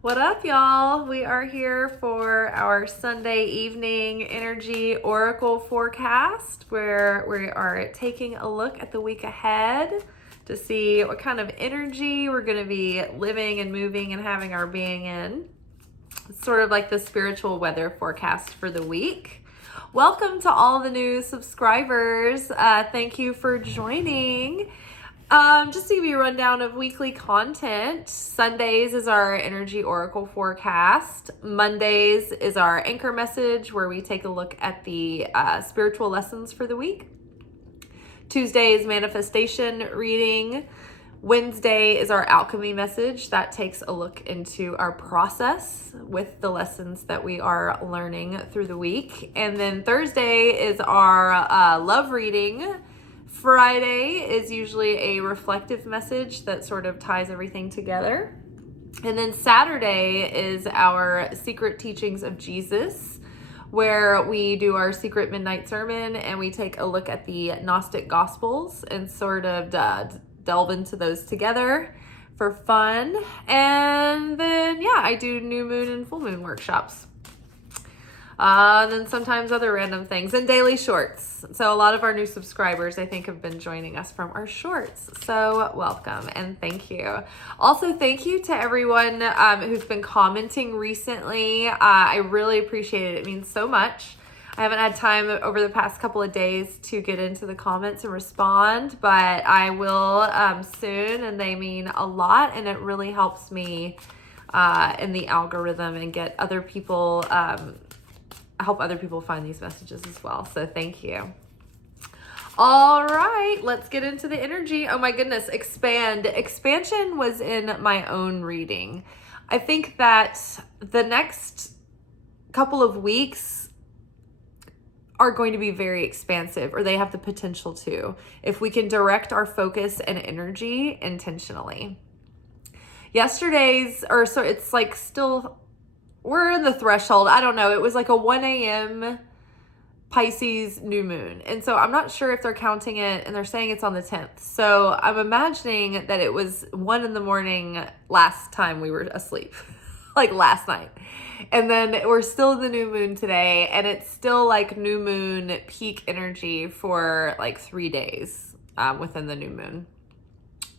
What up, y'all? We are here for our Sunday evening energy oracle forecast where we are taking a look at the week ahead to see what kind of energy we're going to be living and moving and having our being in. It's sort of like the spiritual weather forecast for the week. Welcome to all the new subscribers. Thank you for joining. Just to give you a rundown of weekly content, Sundays is our energy oracle forecast. Mondays is our anchor message where we take a look at the spiritual lessons for the week. Tuesday is manifestation reading. Wednesday is our alchemy message that takes a look into our process with the lessons that we are learning through the week. And then Thursday is our love reading. Friday is usually a reflective message that sort of ties everything together. And then Saturday is our secret teachings of Jesus, where we do our secret midnight sermon and we take a look at the Gnostic Gospels and sort of delve into those together for fun. And then, I do new moon and full moon workshops. And then sometimes other random things and daily shorts. So a lot of our new subscribers, I think, have been joining us from our shorts. So welcome and thank you. Also, thank you to everyone who's been commenting recently. I really appreciate it. It means so much. I haven't had time over the past couple of days to get into the comments and respond, but I will soon, and they mean a lot, and it really helps me in the algorithm and get other people help other people find these messages as well. So thank you. All right, let's get into the energy. Oh my goodness, expand. Expansion was in my own reading. I think that the next couple of weeks are going to be very expansive, or they have the potential to, if we can direct our focus and energy intentionally. It's like still, we're in the threshold. I don't know. It was like a 1 a.m. Pisces new moon. And so I'm not sure if they're counting it, and they're saying it's on the 10th. So I'm imagining that it was 1 a.m. last time we were asleep, like last night. And then we're still in the new moon today, and it's still like new moon peak energy for like 3 days within the new moon,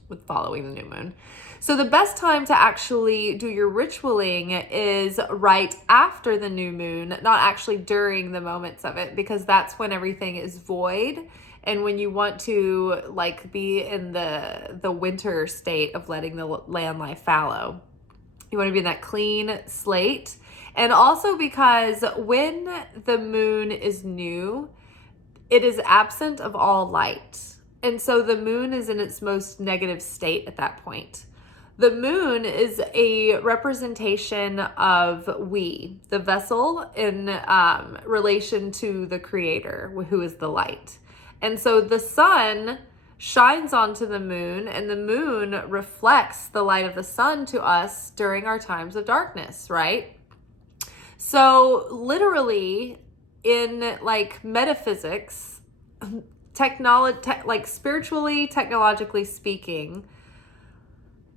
with following the new moon. So the best time to actually do your ritualing is right after the new moon, not actually during the moments of it, because that's when everything is void and when you want to like be in the winter state of letting the land lie fallow. You want to be in that clean slate. And also because when the moon is new, it is absent of all light. And so the moon is in its most negative state at that point. The moon is a representation of we, the vessel, in relation to the creator, who is the light. And so the sun shines onto the moon, and the moon reflects the light of the sun to us during our times of darkness, right? So literally in like metaphysics, like spiritually, technologically speaking,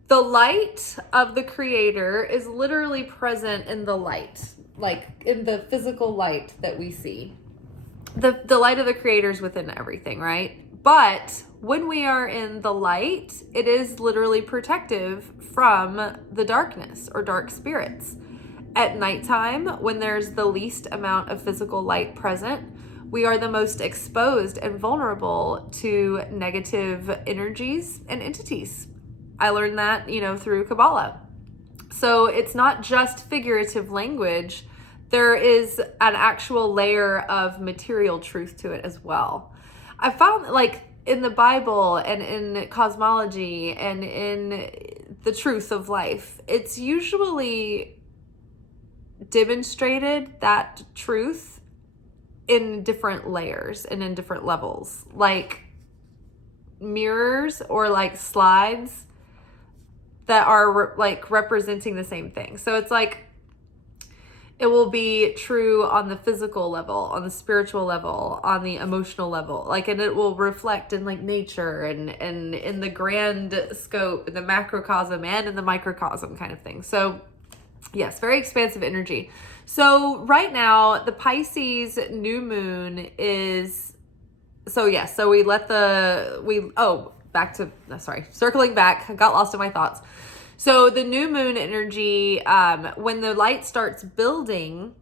the light of the creator is literally present in the light, like in the physical light that we see. The light of the creator is within everything, right? But when we are in the light, it is literally protective from the darkness or dark spirits. At nighttime, when there's the least amount of physical light present, we are the most exposed and vulnerable to negative energies and entities. I learned that, through Kabbalah. So it's not just figurative language. There is an actual layer of material truth to it as well. I found like in the Bible and in cosmology and in the truth of life, it's usually demonstrated that truth in different layers and in different levels, like mirrors or like slides that are like representing the same thing. So it's like it will be true on the physical level, on the spiritual level, on the emotional level, like, and it will reflect in like nature and in the grand scope, in the macrocosm and in the microcosm kind of thing. So Yes, very expansive energy. So right now, the Pisces new moon is, so yes, so we let back to, sorry, circling back, I got lost in my thoughts. So the new moon energy, when the light starts building,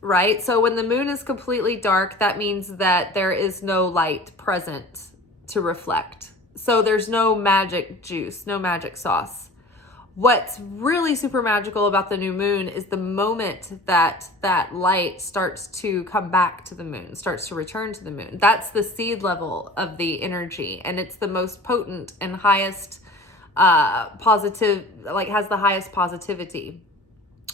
right? So when the moon is completely dark, that means that there is no light present to reflect. So there's no magic juice, no magic sauce. What's really super magical about the new moon is the moment that that light starts to come back to the moon, starts to return to the moon. That's the seed level of the energy, and it's the most potent and highest positive, like has the highest positivity.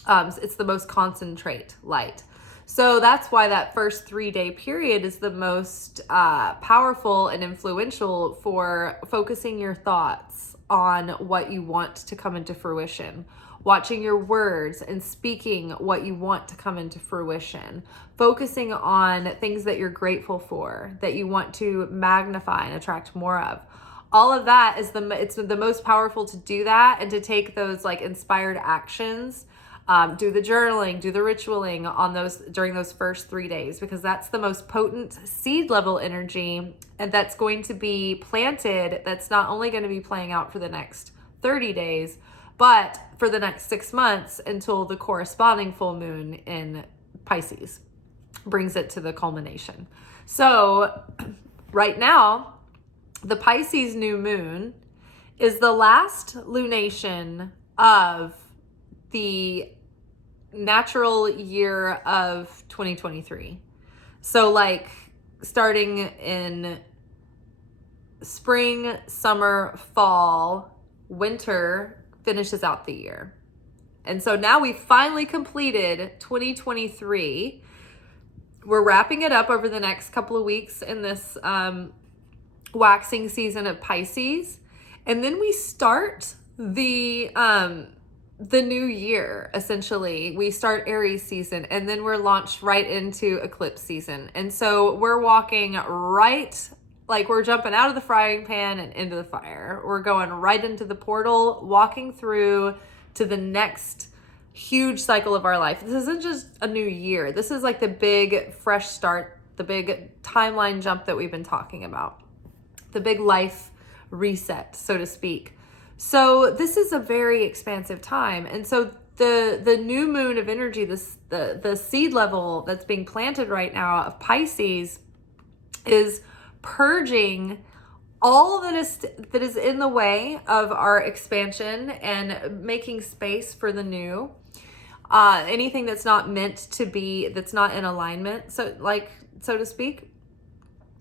It's the most concentrate light. So that's why that first 3-day period is the most powerful and influential for focusing your thoughts on what you want to come into fruition, watching your words and speaking what you want to come into fruition, focusing on things that you're grateful for, that you want to magnify and attract more of. All of that is it's the most powerful to do that and to take those like inspired actions. Do the journaling, do the ritualing on those during those first 3 days, because that's the most potent seed level energy, and that's going to be planted. That's not only going to be playing out for the next 30 days, but for the next 6 months until the corresponding full moon in Pisces brings it to the culmination. So right now, the Pisces new moon is the last lunation of the natural year of 2023. So like starting in spring, summer, fall, winter finishes out the year. And so now we finally completed 2023. We're wrapping it up over the next couple of weeks in this waxing season of Pisces. And then we start the new year. Essentially, we start Aries season, and then we're launched right into eclipse season. And so we're walking right, like we're jumping out of the frying pan and into the fire. We're going right into the portal, walking through to the next huge cycle of our life. This isn't just a new year. This is like the big fresh start, the big timeline jump that we've been talking about, the big life reset, so to speak. So this is a very expansive time. And so the new moon of energy, the seed level that's being planted right now of Pisces is purging all that is in the way of our expansion and making space for the new. Anything that's not meant to be, that's not in alignment, so to speak.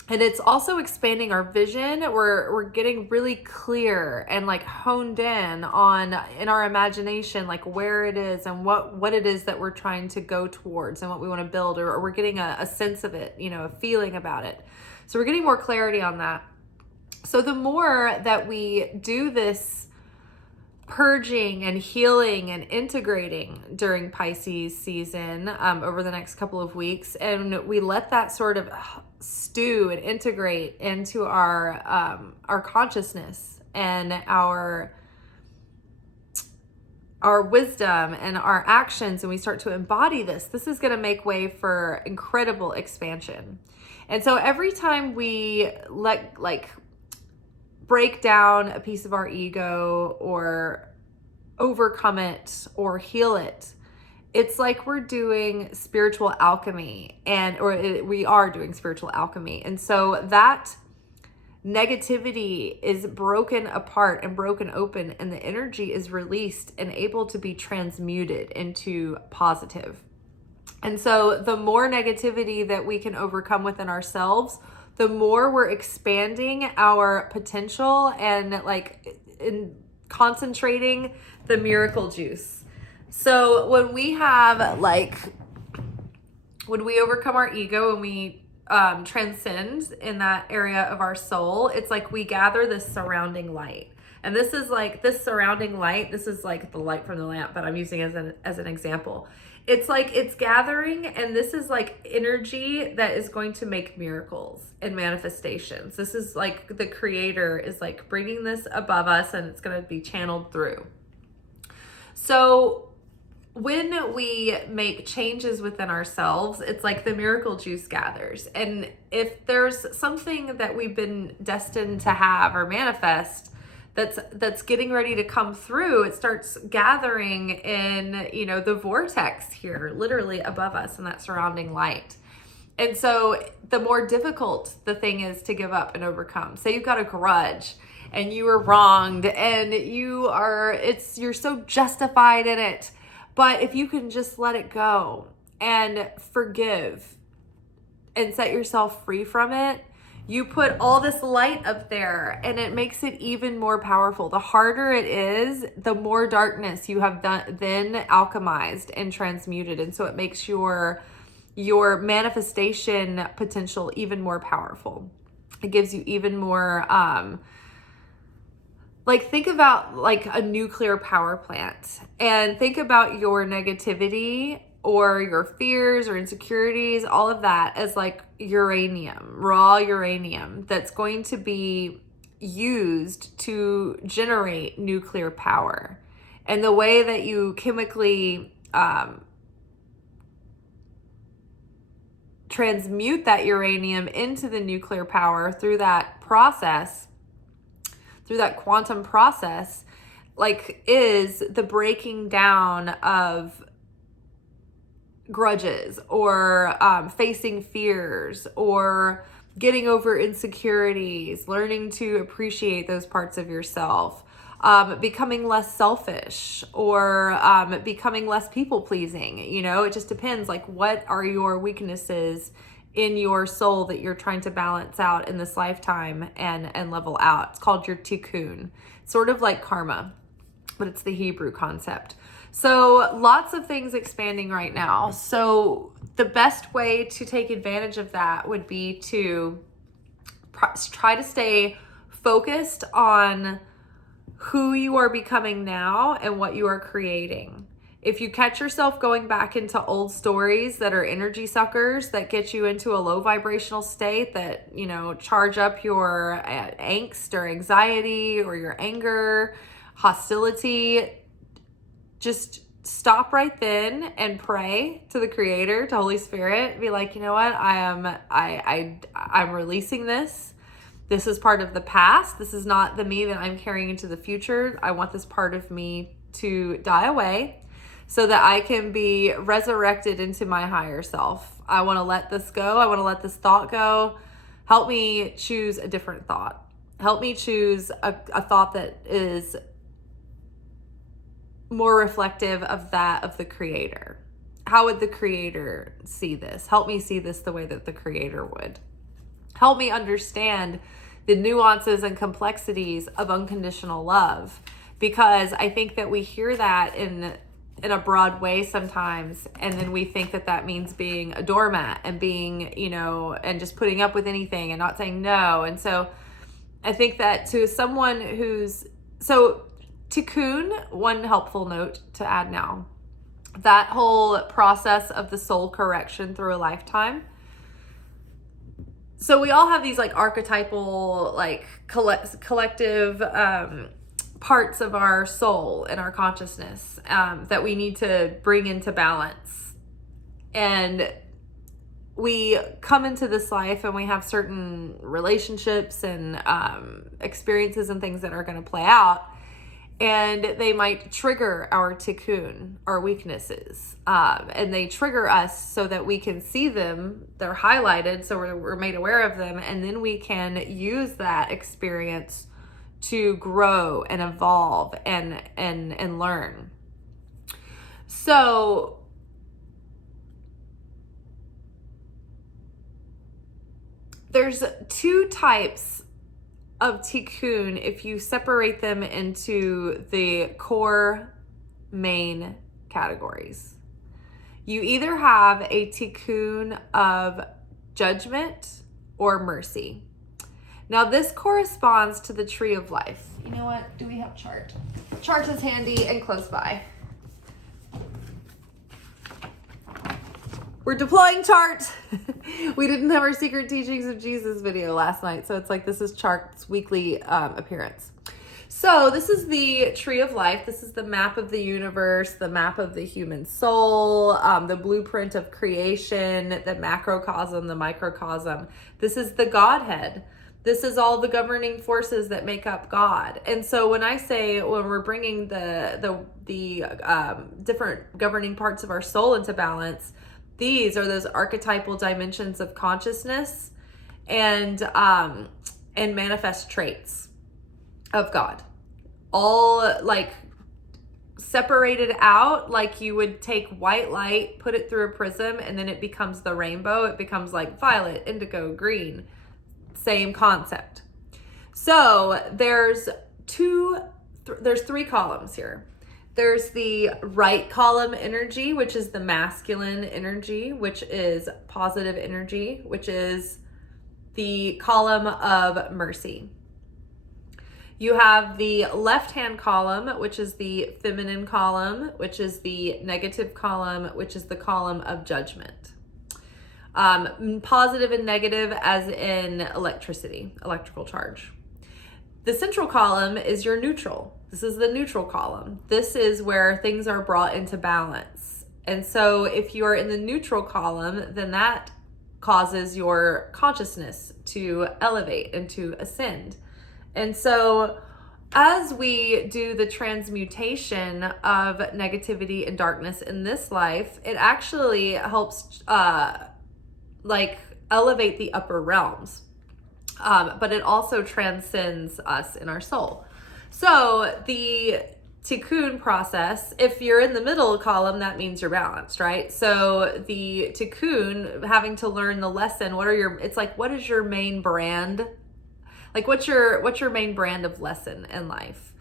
And it's also expanding our vision. We're getting really clear and like honed in our imagination, like where it is and what it is that we're trying to go towards and what we want to build, or we're getting a sense of it, a feeling about it. So we're getting more clarity on that. So the more that we do this purging and healing and integrating during Pisces season over the next couple of weeks, and we let that sort of stew and integrate into our consciousness and our wisdom and our actions, and we start to embody this is going to make way for incredible expansion. And so every time we break down a piece of our ego or overcome it or heal it, it's like we're doing spiritual alchemy, we are doing spiritual alchemy. And so that negativity is broken apart and broken open, and the energy is released and able to be transmuted into positive. And so the more negativity that we can overcome within ourselves, the more we're expanding our potential and in concentrating the miracle juice. So when we overcome our ego and we transcend in that area of our soul, it's like we gather this surrounding light. And this is like this surrounding light. This is like the light from the lamp, but I'm using as an example. It's like it's gathering, and this is like energy that is going to make miracles and manifestations. This is like the creator is like bringing this above us, and it's going to be channeled through. So when we make changes within ourselves, it's like the miracle juice gathers. And if there's something that we've been destined to have or manifest that's getting ready to come through, it starts gathering in, you know, the vortex here, literally above us in that surrounding light. And so the more difficult the thing is to give up and overcome. Say you've got a grudge and you were wronged and you're so justified in it. But if you can just let it go and forgive and set yourself free from it, you put all this light up there and it makes it even more powerful. The harder it is, the more darkness you have then alchemized and transmuted. And so it makes your manifestation potential even more powerful. It gives you even more, like think about like a nuclear power plant and think about your negativity or your fears or insecurities, all of that as like uranium, raw uranium that's going to be used to generate nuclear power. And the way that you chemically transmute that uranium into the nuclear power through that process, through that quantum process, like is the breaking down of grudges or facing fears or getting over insecurities, learning to appreciate those parts of yourself, becoming less selfish or becoming less people pleasing. You know, it just depends. Like, what are your weaknesses in your soul that you're trying to balance out in this lifetime and level out? It's called your tikkun. Sort of like karma, but it's the Hebrew concept. So lots of things expanding right now. So the best way to take advantage of that would be to try to stay focused on who you are becoming now and what you are creating. If you catch yourself going back into old stories that are energy suckers that get you into a low vibrational state that, you know, charge up your angst or anxiety or your anger, hostility, just stop right then and pray to the Creator, to Holy Spirit. Be like, you know what? I'm releasing this. This is part of the past. This is not the me that I'm carrying into the future. I want this part of me to die away so that I can be resurrected into my higher self. I want to let this go. I want to let this thought go. Help me choose a different thought. Help me choose a thought that is more reflective of that of the Creator. How would the Creator see this? Help me see this the way that the Creator would. Help me understand the nuances and complexities of unconditional love, because I think that we hear that in a broad way sometimes, and then we think that that means being a doormat and being, you know, and just putting up with anything and not saying no. And so I think that to someone tikkun, one helpful note to add now, that whole process of the soul correction through a lifetime. So we all have these like archetypal, like collective parts of our soul and our consciousness that we need to bring into balance. And we come into this life and we have certain relationships and experiences and things that are going to play out. And they might trigger our tikkun, our weaknesses. And they trigger us so that we can see them. They're highlighted, so we're made aware of them. And then we can use that experience to grow and evolve and learn. So there's two types of tikkun if you separate them into the core main categories. You either have a tikkun of judgment or mercy. Now this corresponds to the tree of life. You know what? Do we have chart? Chart is handy and close by. We're deploying chart. We didn't have our secret teachings of Jesus video last night. So it's like, this is chart's weekly appearance. So this is the tree of life. This is the map of the universe, the map of the human soul, the blueprint of creation, the macrocosm, the microcosm. This is the Godhead. This is all the governing forces that make up God. And so when I say, when we're bringing the different governing parts of our soul into balance, these are those archetypal dimensions of consciousness and manifest traits of God, all like separated out, like you would take white light, put it through a prism, and then it becomes the rainbow. It becomes like violet, indigo, green, same concept. So there's three columns here. There's the right column energy, which is the masculine energy, which is positive energy, which is the column of mercy. You have the left-hand column, which is the feminine column, which is the negative column, which is the column of judgment. Positive and negative as in electricity, electrical charge. The central column is your neutral. This is the neutral column. This is where things are brought into balance. And so if you are in the neutral column, then that causes your consciousness to elevate and to ascend. And so as we do the transmutation of negativity and darkness in this life, it actually helps elevate the upper realms. But it also transcends us in our soul. So the tikkun process, if you're in the middle column, that means you're balanced, right? So the tikkun, having to learn the lesson, what is your main brand? Like what's your main brand of lesson in life?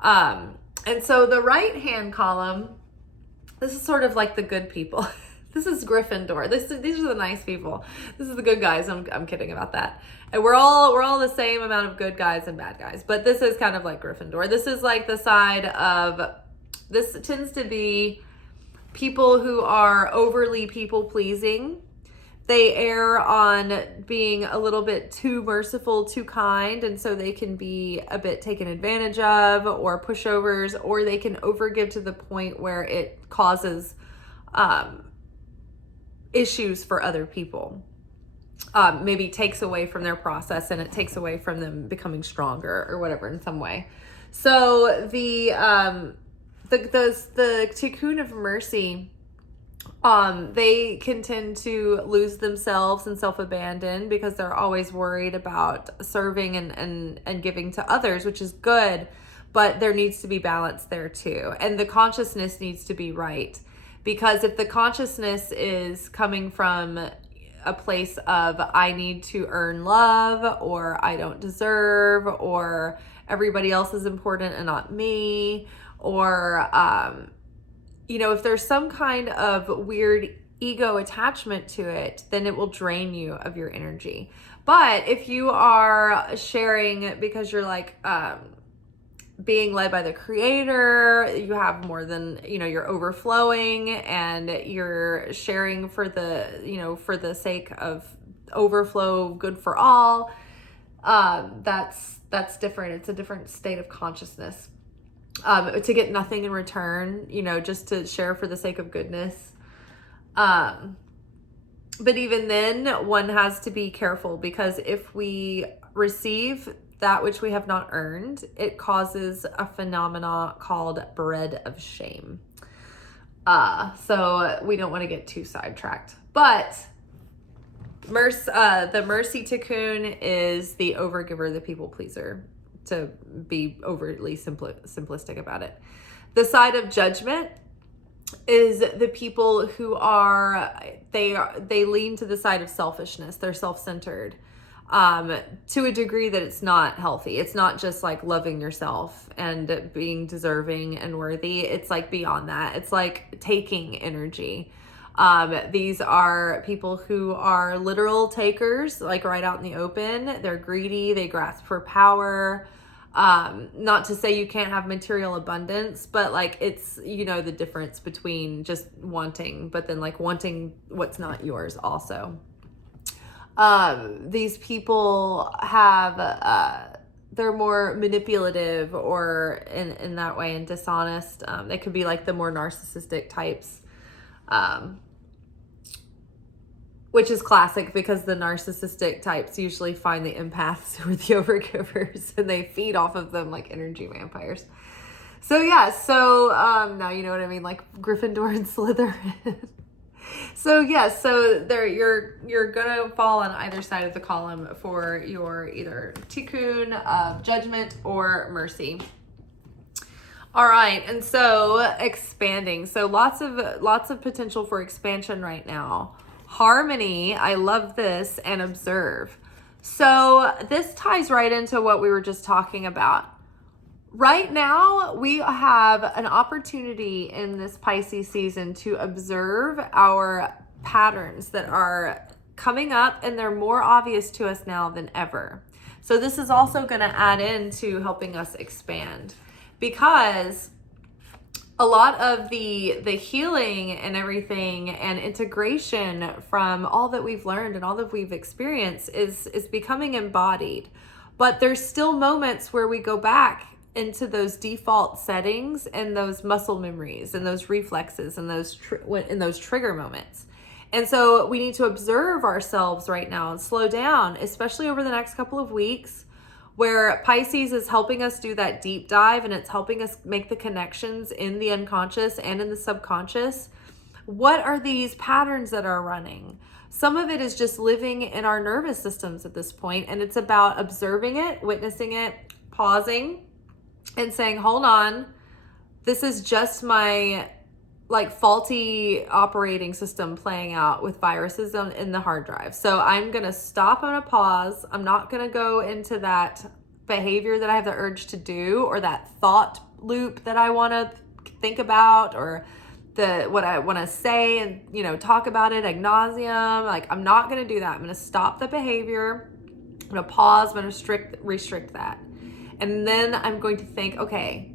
And so the right hand column, this is sort of like the good people. This is Gryffindor. These are the nice people. This is the good guys. I'm kidding about that. And we're all the same amount of good guys and bad guys. But this is kind of like Gryffindor. This is like the side of, this tends to be people who are overly people pleasing. They err on being a little bit too merciful, too kind, and so they can be a bit taken advantage of or pushovers, or they can overgive to the point where it causes issues for other people. Maybe takes away from their process and it takes away from them becoming stronger or whatever in some way. So the tikkun of mercy, they can tend to lose themselves and self-abandon because they're always worried about serving and giving to others, which is good, but there needs to be balance there too. And the consciousness needs to be right, because if the consciousness is coming from a place of I need to earn love, or I don't deserve, or everybody else is important and not me, or if there's some kind of weird ego attachment to it, then it will drain you of your energy. But if you are sharing because you're like being led by the creator, you have more than, you're overflowing and you're sharing for the sake of overflow, good for all, that's different. It's a different state of consciousness. To get nothing in return, just to share for the sake of goodness. But even then, one has to be careful, because if we receive that which we have not earned, it causes a phenomena called bread of shame. So we don't want to get too sidetracked. But the mercy tikkun is the overgiver, the people pleaser, to be overtly simplistic about it. The side of judgment is the people who they lean to the side of selfishness. They're self-centered to a degree that it's not healthy. It's not just like loving yourself and being deserving and worthy. It's like beyond that. It's like taking energy. These are people who are literal takers, like right out in the open. They're greedy. They grasp for power. Not to say you can't have material abundance, but like it's, the difference between just wanting, but then like wanting what's not yours also. These people have, they're more manipulative or in that way and dishonest. They could be like the more narcissistic types, which is classic because the narcissistic types usually find the empaths who are the overgivers and they feed off of them like energy vampires. So yeah, so now you know what I mean, like Gryffindor and Slytherin. So yes, so there you're gonna fall on either side of the column for your either tikkun of judgment or mercy. All right, and so expanding. So lots of potential for expansion right now. Harmony, I love this, and observe. So this ties right into what we were just talking about. Right now, we have an opportunity in this Pisces season to observe our patterns that are coming up, and they're more obvious to us now than ever. So this is also going to add into helping us expand, because a lot of the healing and everything and integration from all that we've learned and all that we've experienced is becoming embodied. But there's still moments where we go back into those default settings and those muscle memories and those reflexes and those trigger moments. And so we need to observe ourselves right now and slow down, especially over the next couple of weeks, where Pisces is helping us do that deep dive and it's helping us make the connections in the unconscious and in the subconscious. What are these patterns that are running? Some of it is just living in our nervous systems at this point, and it's about observing it, witnessing it, pausing, and saying, hold on, this is just my faulty operating system playing out with viruses in the hard drive. So I'm going to stop, I'm going to pause. I'm not going to go into that behavior that I have the urge to do, or that thought loop that I want to think about, or what I want to say and, talk about it ad nauseum. Like, I'm not going to do that. I'm going to stop the behavior. I'm going to pause. I'm going to restrict that. And then I'm going to think, okay,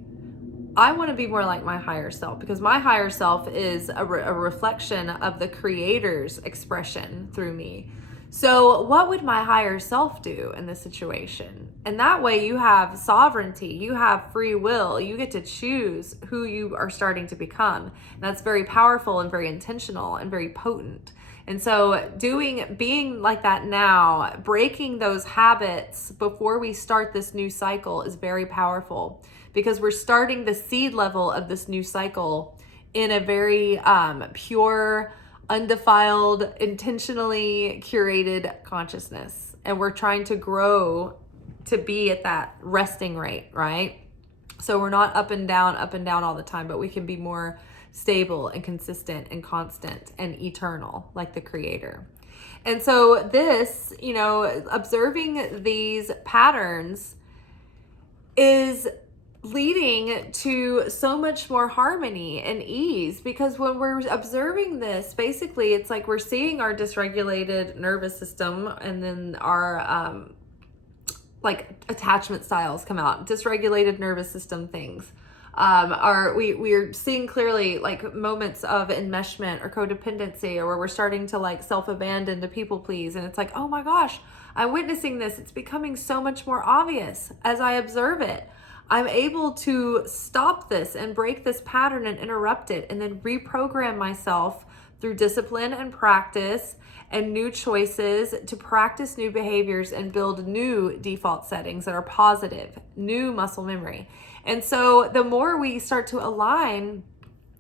I want to be more like my higher self, because my higher self is a reflection of the Creator's expression through me. So what would my higher self do in this situation? And that way you have sovereignty, you have free will, you get to choose who you are starting to become. And that's very powerful and very intentional and very potent. And so being like that now, breaking those habits before we start this new cycle is very powerful, because we're starting the seed level of this new cycle in a very pure, undefiled, intentionally curated consciousness. And we're trying to grow to be at that resting rate, right? So we're not up and down all the time, but we can be more stable and consistent and constant and eternal, like the Creator. And so this, observing these patterns is leading to so much more harmony and ease, because when we're observing this, basically it's like we're seeing our dysregulated nervous system, and then our attachment styles come out, dysregulated nervous system things. We're seeing clearly like moments of enmeshment or codependency, or where we're starting to self-abandon to people please. And it's like, oh my gosh, I'm witnessing this. It's becoming so much more obvious as I observe it. I'm able to stop this and break this pattern and interrupt it, and then reprogram myself through discipline and practice and new choices to practice new behaviors and build new default settings that are positive, new muscle memory. And so the more we start to align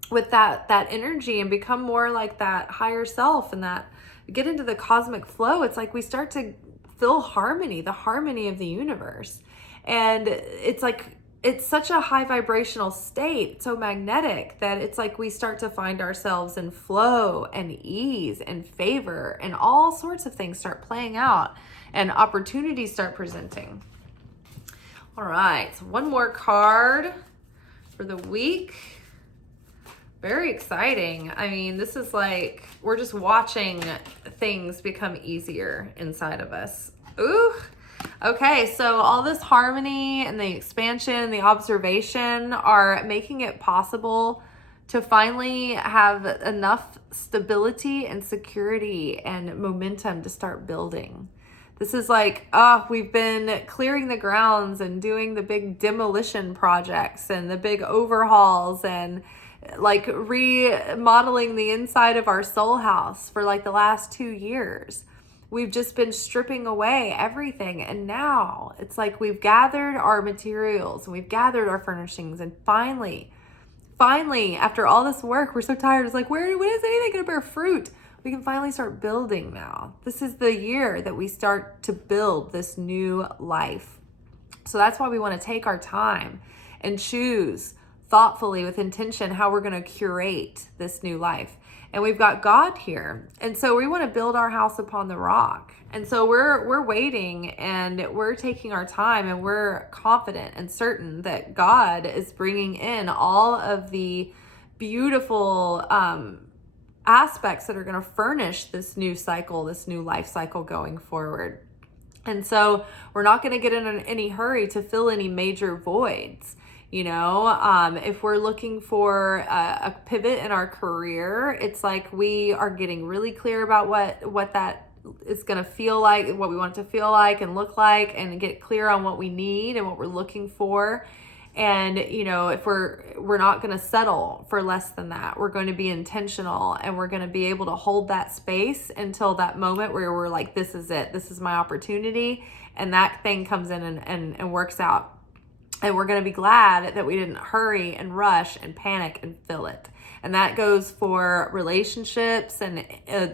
with that energy and become more like that higher self and that get into the cosmic flow, it's like we start to feel harmony, the harmony of the universe. And it's like, it's such a high vibrational state, so magnetic, that it's like we start to find ourselves in flow and ease and favor, and all sorts of things start playing out and opportunities start presenting. All right, so one more card for the week. Very exciting. I mean, this is like, we're just watching things become easier inside of us. Ooh. Okay, so all this harmony and the expansion and the observation are making it possible to finally have enough stability and security and momentum to start building. This is like, we've been clearing the grounds and doing the big demolition projects and the big overhauls and like remodeling the inside of our soul house for like the last 2 years. We've just been stripping away everything. And now it's like we've gathered our materials and we've gathered our furnishings. And finally, after all this work, we're so tired. It's like, when is anything going to bear fruit? We can finally start building now. This is the year that we start to build this new life. So that's why we want to take our time and choose thoughtfully with intention how we're going to curate this new life. And we've got God here. And so we want to build our house upon the rock. And so we're waiting and we're taking our time and we're confident and certain that God is bringing in all of the beautiful aspects that are going to furnish this new cycle, this new life cycle going forward. And so we're not going to get in any hurry to fill any major voids. If we're looking for a pivot in our career, it's like we are getting really clear about what that is going to feel like, what we want it to feel like and look like, and get clear on what we need and what we're looking for. And, if we're not going to settle for less than that, we're going to be intentional and we're going to be able to hold that space until that moment where we're like, this is it. This is my opportunity. And that thing comes in and works out. And we're going to be glad that we didn't hurry and rush and panic and fill it. And that goes for relationships and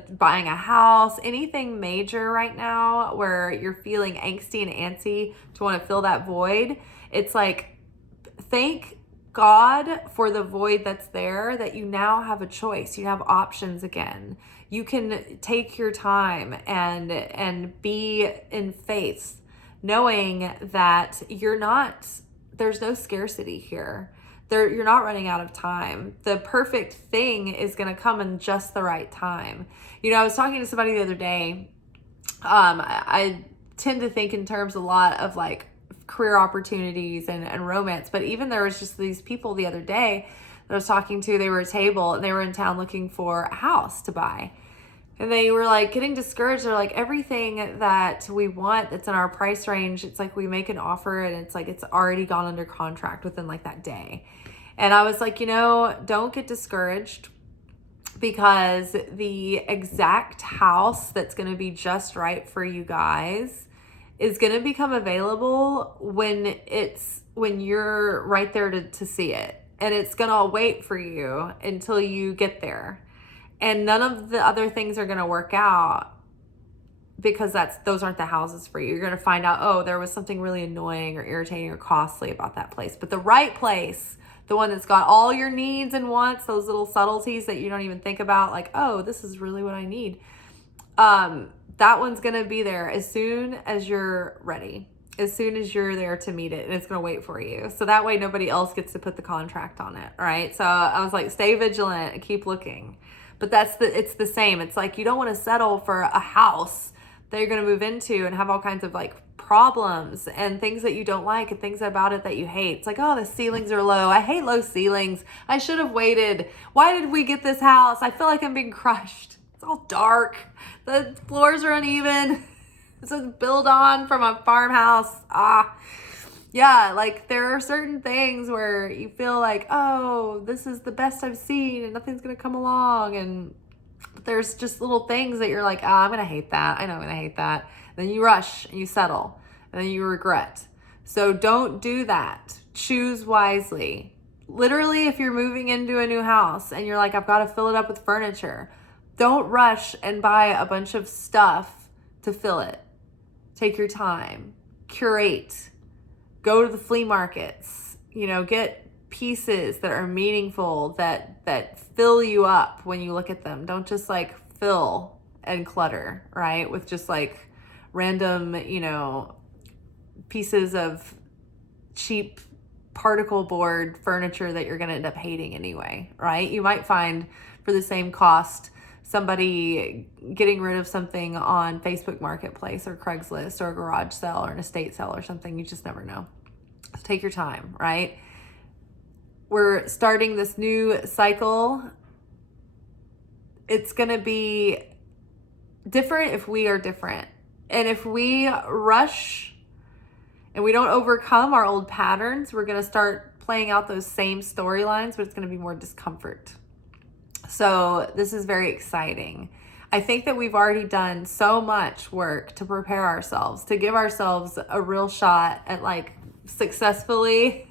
buying a house, anything major right now where you're feeling angsty and antsy to want to fill that void. It's like, thank God for the void that's there, that you now have a choice. You have options again. You can take your time and be in faith, knowing that there's no scarcity here. You're not running out of time. The perfect thing is going to come in just the right time. I was talking to somebody the other day. I tend to think in terms a lot of like career opportunities and romance, but even there was just these people the other day that I was talking to. They were at a table and they were in town looking for a house to buy. And they were like getting discouraged. They're like, everything that we want that's in our price range, it's like we make an offer and it's like it's already gone under contract within like that day. And I was like, don't get discouraged, because the exact house that's going to be just right for you guys is going to become available when you're right there to see it. And it's going to wait for you until you get there. And none of the other things are going to work out because those aren't the houses for you. You're going to find out, there was something really annoying or irritating or costly about that place. But the right place, the one that's got all your needs and wants, those little subtleties that you don't even think about, like, this is really what I need. That one's going to be there as soon as you're ready, as soon as you're there to meet it, and it's going to wait for you. So that way nobody else gets to put the contract on it, right? So I was like, stay vigilant and keep looking. But it's the same. It's like you don't want to settle for a house that you're going to move into and have all kinds of like problems and things that you don't like and things about it that you hate. It's like, the ceilings are low. I hate low ceilings. I should have waited. Why did we get this house? I feel like I'm being crushed. It's all dark. The floors are uneven. It's a build on from a farmhouse. Yeah, like there are certain things where you feel like, this is the best I've seen and nothing's going to come along. And there's just little things that you're like, I'm going to hate that. I know I'm going to hate that. Then you rush and you settle and then you regret. So don't do that. Choose wisely. Literally, if you're moving into a new house and you're like, I've got to fill it up with furniture, don't rush and buy a bunch of stuff to fill it. Take your time. Curate. Go to the flea markets, get pieces that are meaningful, that fill you up when you look at them. Don't just like fill and clutter, right? With just like random, pieces of cheap particle board furniture that you're going to end up hating anyway, right? You might find for the same cost somebody getting rid of something on Facebook Marketplace or Craigslist or a garage sale or an estate sale or something. You just never know. So take your time, right? We're starting this new cycle. It's going to be different if we are different. And if we rush and we don't overcome our old patterns, we're going to start playing out those same storylines, but it's going to be more discomfort. So this is very exciting. I think that we've already done so much work to prepare ourselves, to give ourselves a real shot at like successfully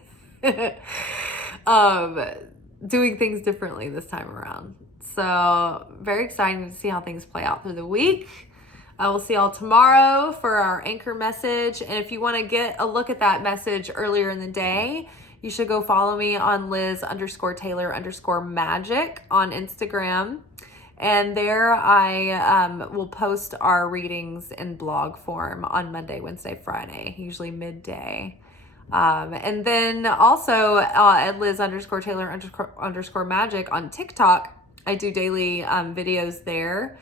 doing things differently this time around. So very exciting to see how things play out through the week. I will see y'all tomorrow for our anchor message. And if you want to get a look at that message earlier in the day, you should go follow me on Liz_Taylor_Magick on Instagram. And there I will post our readings in blog form on Monday, Wednesday, Friday, usually midday. And then also at Liz_Taylor_Magick on TikTok, I do daily videos there.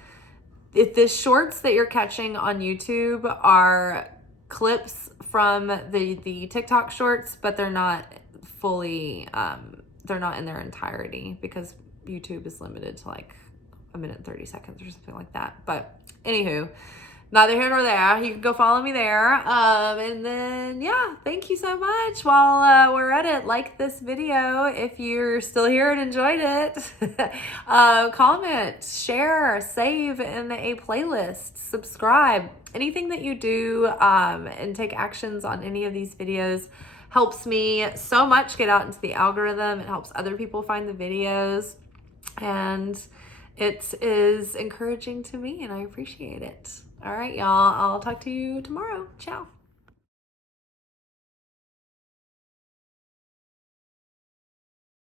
If the shorts that you're catching on YouTube are clips from the TikTok shorts, but they're not fully, they're not in their entirety because YouTube is limited to like a minute and 30 seconds or something like that. But anywho, neither here nor there. You can go follow me there. And then, yeah, thank you so much. While we're at it, like this video if you're still here and enjoyed it. Comment, share, save in a playlist, subscribe. Anything that you do and take actions on any of these videos helps me so much get out into the algorithm. It helps other people find the videos. And it is encouraging to me, and I appreciate it. All right, y'all. I'll talk to you tomorrow. Ciao.